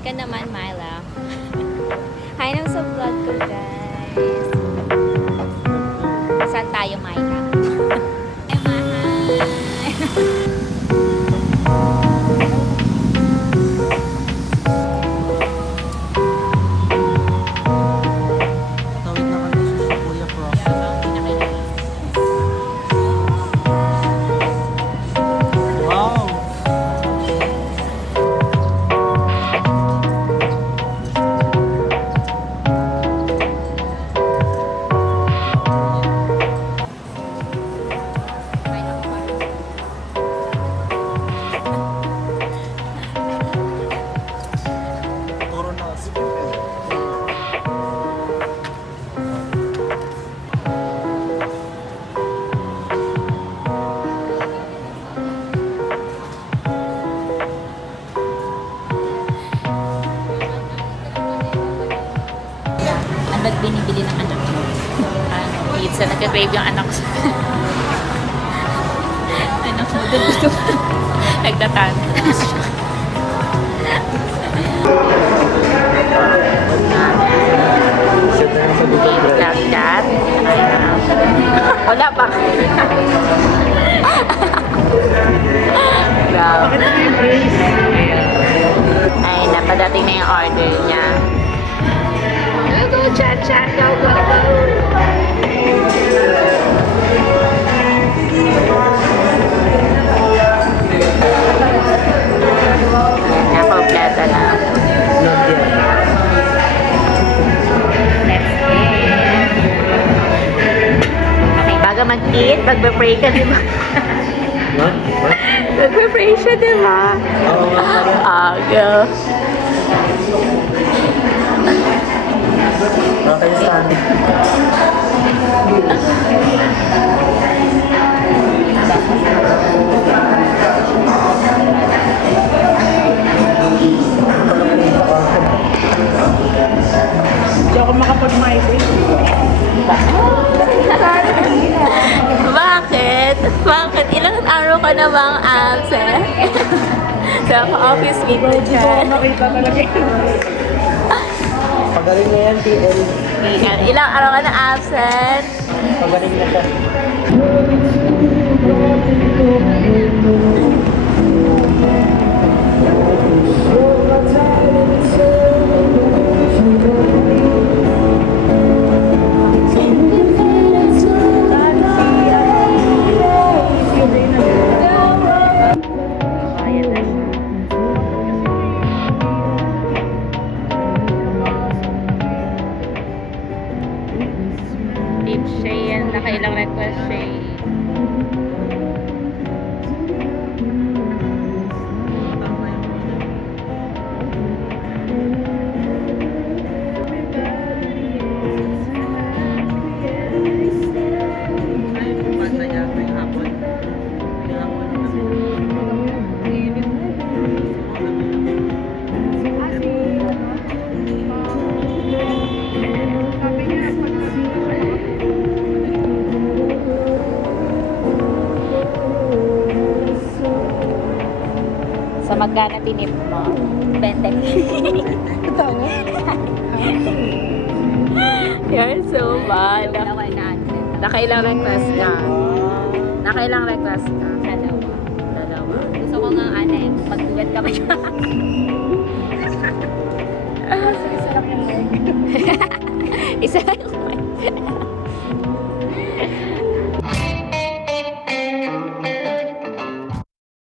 Hi ka naman, Myla. Hi naman sa vlog ko, guys. Saan tayo, Myla? Hi, mahal. Ba't binibili ng anak ko? Pizza, nagka-crave yung anak ko. Anak mo, gusto pa. Nagtatantos siya. Games like that. Wala pa. Ay, napadating na yung order niya. Go, chat, chat, go, go, go. Nakompleto na. Let's eat. Okay, bago mag-eat, magbe-pray ka, di ba? Magbe-pray siya, di ba? Go. Okay, Sandy. Hindi ako makapag-migrate. Bakit? Bakit? Ilang araw ka na bang absent? Sa office meet na dyan. Makita talaga yun. Pagaling na yan, TL. Ilang araw ka na absent? Pagaling na siya. Nakailang request siya. So, magkano tinip mo? 20. You're so bad. Nakailang request ka? Nakailang request ka? Dalawa. Gusto ko nga anay, pag-duet ka ba siya? Isa lang yung leg. Isa lang yung leg.